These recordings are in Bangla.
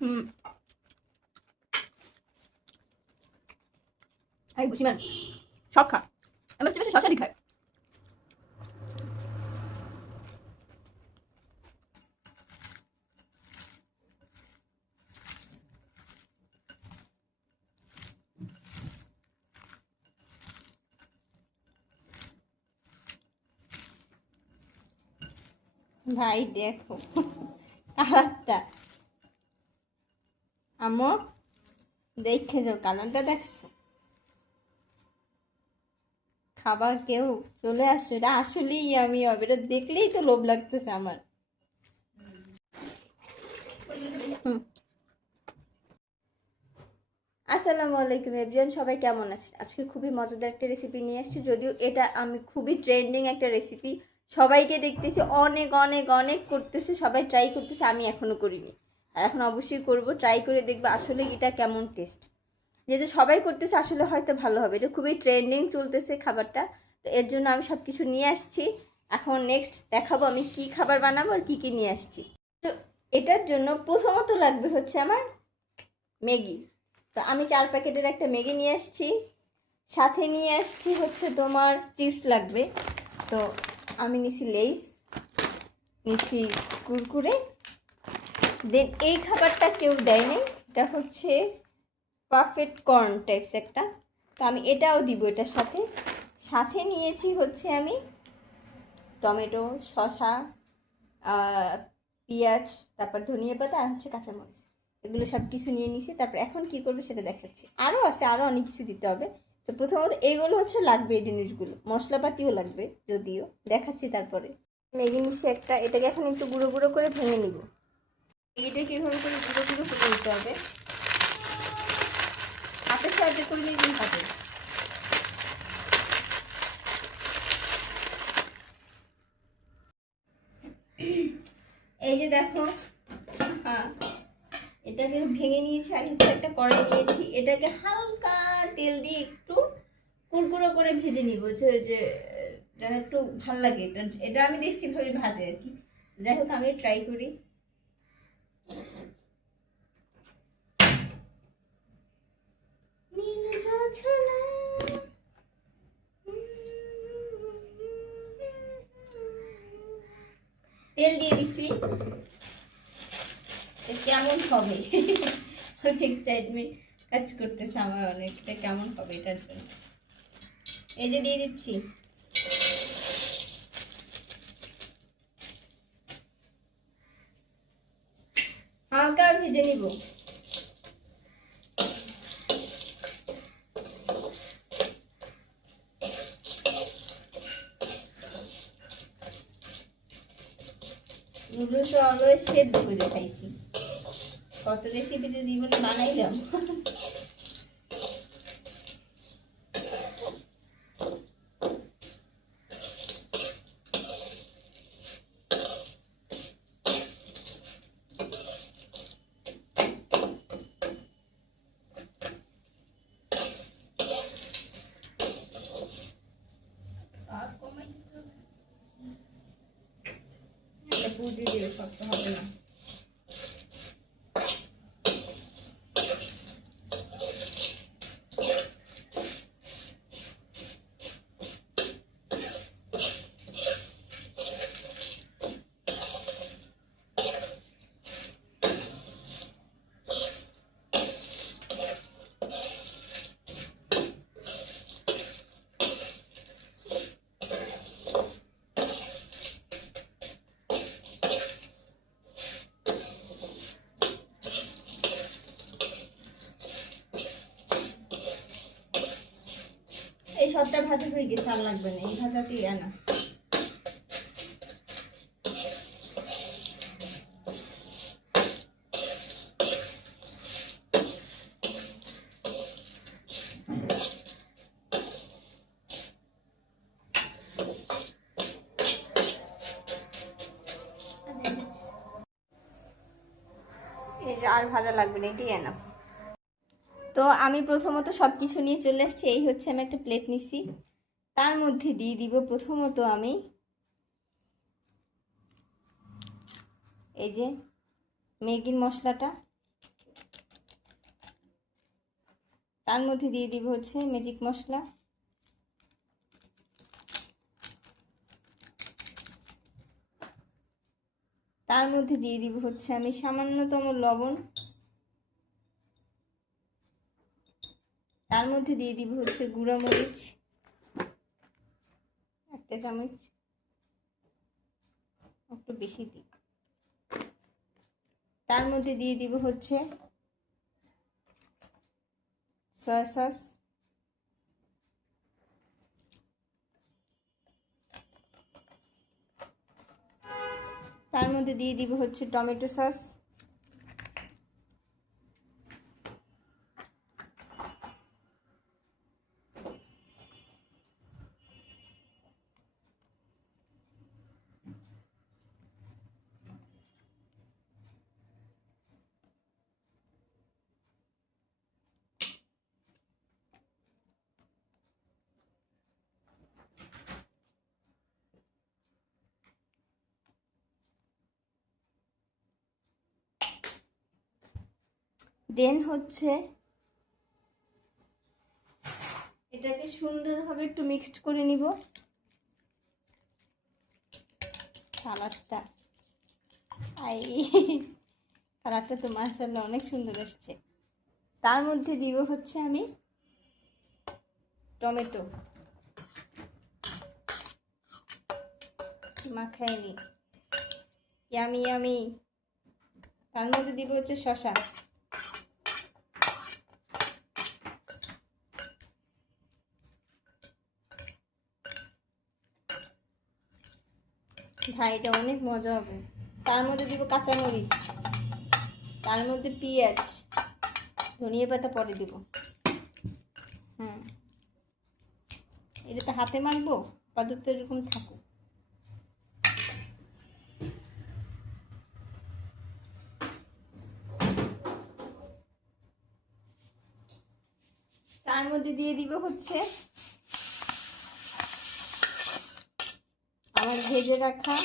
হুম, এই বুঝিমান সব খা। আমি বেশি শশালি খাই। ভাই দেখো কালারটা, আম্মু দেখে যাও কালারটা দেখছো। খাবার কেউ চলে আসছে, এটা আসলেই আমি হবে, এটা দেখলেই তো লোভ লাগতেছে আমার। হুম। আসসালামু আলাইকুম এভরিওয়ান, সবাই কেমন আছে? আজকে খুবই মজাদার একটা রেসিপি নিয়ে আসছি, যদিও এটা আমি খুবই ট্রেন্ডিং একটা রেসিপি, সবাইকে দেখতেছি অনেক অনেক অনেক করতেছে, সবাই ট্রাই করতেছে, আমি এখনো করিনি। আর এখন অবশ্যই করব, ট্রাই করে দেখবো আসলে এটা কেমন টেস্ট। যেহেতু সবাই করতেছে আসলে হয়তো ভালো হবে, এটা খুবই ট্রেন্ডিং চলতেছে খাবারটা। তো এর জন্য আমি সব কিছু নিয়ে আসছি। এখন নেক্সট দেখাবো আমি কি খাবার বানাবো আর কি কি নিয়ে আসছি। তো এটার জন্য প্রথমত লাগবে হচ্ছে আমার ম্যাগি। তো আমি 4 প্যাকেটের একটা ম্যাগি নিয়ে আসছি। সাথে নিয়ে আসছি হচ্ছে তোমার চিপস লাগবে। তো আমি নিছি লেইস, নিছি কুরকুরে। দেন এই খাবারটা কেউ দেয় নাই, এটা হচ্ছে পারফেক্ট কর্ন টাইপস একটা। তো আমি এটাও দিব এটার সাথে। সাথে নিয়েছি হচ্ছে আমি টমেটো, শসা, পেঁয়াজ, তারপর ধনিয়া পাতা আর হচ্ছে কাঁচামরিচ। এগুলো সব কিছু নিয়ে নিছি। তারপর এখন কি করবো সেটা দেখাচ্ছি। আরও আছে, আরও অনেক কিছু দিতে হবে। তো প্রথমত এইগুলো হচ্ছে লাগবে, এই জিনিসগুলো মশলাপাতিও লাগবে, যদিও দেখাচ্ছি। তারপরে ম্যাগি নিচ্ছি একটা, এটাকে এখন একটু গুঁড়ো গুঁড়ো করে ভেঙে নিব। এইটা কীভাবে করে গুঁড়ো গুঁড়ো করে নিতে হবে, হাতের সাহায্যে করে নিয়ে পাবে। এই যে দেখো, হ্যাঁ, এটাকে ভেঙে নিয়েছি। আর হচ্ছে একটা কড়াই নিয়েছি, এটাকে হালকা তেল দিয়ে একটু কুড়কুড়ো করে ভেজে নিব, যে যে যেন একটু ভাল লাগে। এটা এটা আমি দেখছি ভাবে ভাজে আর কি। যাই হোক আমি ট্রাই করি। নীল জোছনা, তেল দিয়ে দিছি। কেমন হবে অনেক এক্সাইটমেন্ট কাজ করতেছে আমার, অনেকটা কেমন হবে এটার জন্য। এই যে দিয়ে দিচ্ছি, হালকা ভেজে নিব। নুডলস অলওয়েজ সেদ্ধ করে খাইছি, কত রেসিপিতে জীবনে বানাইলাম। বুঝে দিলে শক্ত হবে না। এই সবটা ভাজা হয়ে গেছে, আর লাগবে না এই ভাজাটি আনা। এই যে আর ভাজা লাগবে না, এটাই আনা। তো আমি প্রথমত সব কিছু নিয়ে চলে আসছি। এই হচ্ছে আমি একটা প্লেট নিছি, তার মধ্যে দিয়ে দিব প্রথমত আমি এই যে ম্যাগির মশলাটা। তার মধ্যে দিয়ে দিব হচ্ছে ম্যাজিক মশলা, তার মধ্যে দিয়ে দিব হচ্ছে আমি সামান্যতম লবণ, তার মধ্যে দিয়ে দিব হচ্ছে গুঁড়া মরিচ 1 চামচ, একটু বেশি দিই। তার মধ্যে দিয়ে দিব হচ্ছে সয়া সস, তার মধ্যে দিয়ে দিব হচ্ছে টমেটো সস, দেন হচ্ছে এটাকে সুন্দরভাবে একটু মিক্সড করে নিব। কালারটা কালারটা তো মাশাআল্লাহ অনেক সুন্দর আসছে। তার মধ্যে দিব হচ্ছে আমি টমেটো মাখাই নি, ইয়ামি ইয়ামি। তার মধ্যে দিব হচ্ছে শসা, ভাই এটা অনেক মজা হবে। তার মধ্যে দিব কাঁচামরিচ, তার মধ্যে পেঁয়াজ, ধনিয়া পাতা পরে দিব। এটা তো হাতে মাখবো, আপাতত এরকম থাকুক। তার মধ্যে দিয়ে দিব হচ্ছে আমার ভেজে রাখা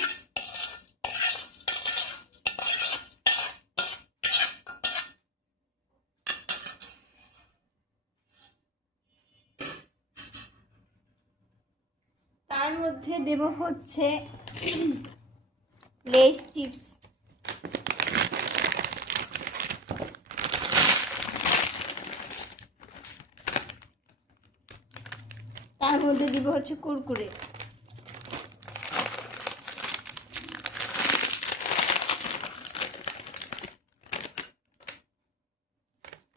তার মধ্যে দেব হচ্ছে লেস চিপস, তার মধ্যে দিব হচ্ছে কুরকুরে,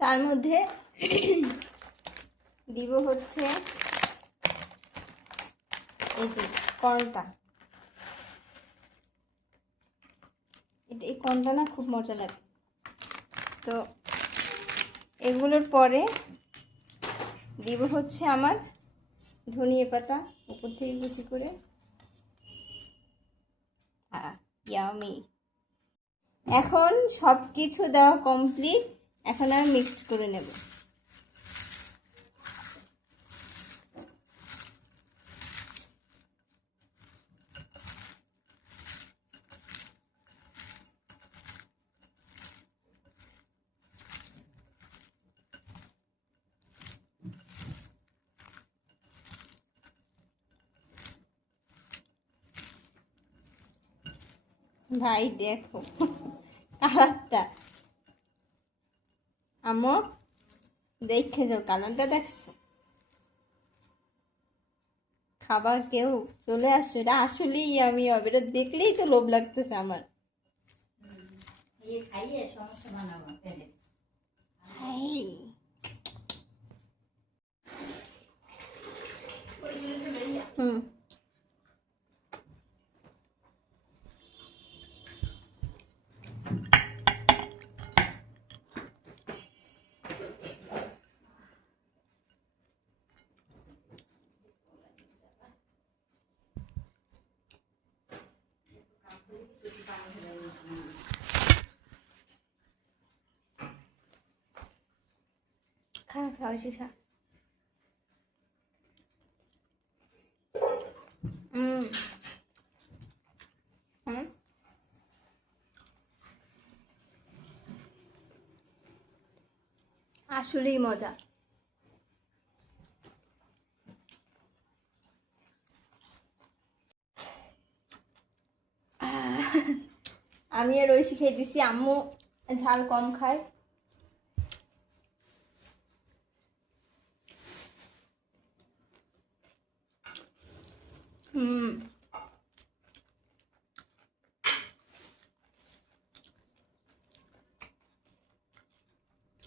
তার মধ্যে দিব হচ্ছে এই যে কর্নটা। এই কর্নটা না খুব মজা লাগে। তো এগুলোর পরে দিব হচ্ছে আমার ধনিয়া পাতা উপর থেকে কুচি করে। ইয়ামি। এখন সব কিছু দেওয়া কমপ্লিট, এখন আমি মিক্সড করে নেব। ভাই দেখো কালারটা, আমো দেখে যাও কালারটা দেখছো, খাবার কেউ চলে আসছো, এটা আসলেই আমি হবে, এটা দেখলেই তো লোভ লাগতেছে আমার। খাইয়ে সমস্যা বানাবো হুম। খা খা বেশি খা। হুম। আসলেই মজা। আমি আর ঐশী খেয়ে দিছি, আম্মু ঝাল কম খায়।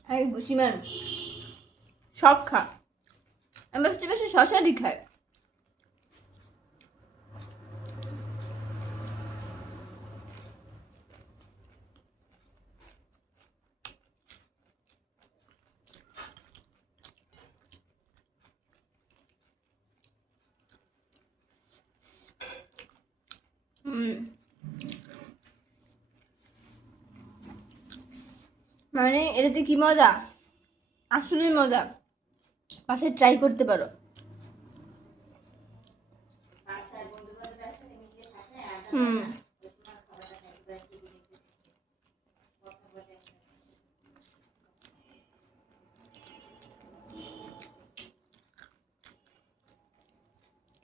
আমি বুঝি মানুষ সব খা, আমি সবচেয়ে বেশি শশারই খাই। মানে এটাতে কি মজা, আসলে মজা, পাশে ট্রাই করতে পারো। হুম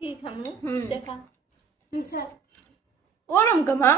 কি খামু দেখা আচ্ছা ওরম কামা।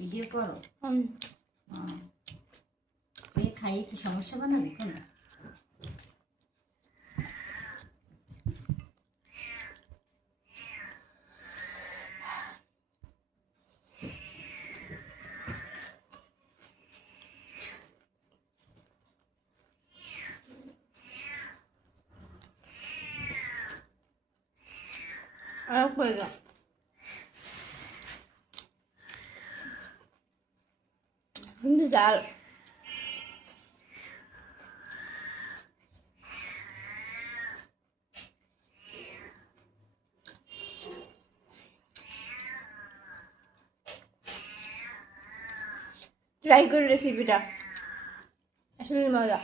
ভিডিও করো খাইয়ে কি সমস্যা বানাবে কেন? কিন্তু জাল ট্রাই করে রেসিপিটা, আসলে মজা।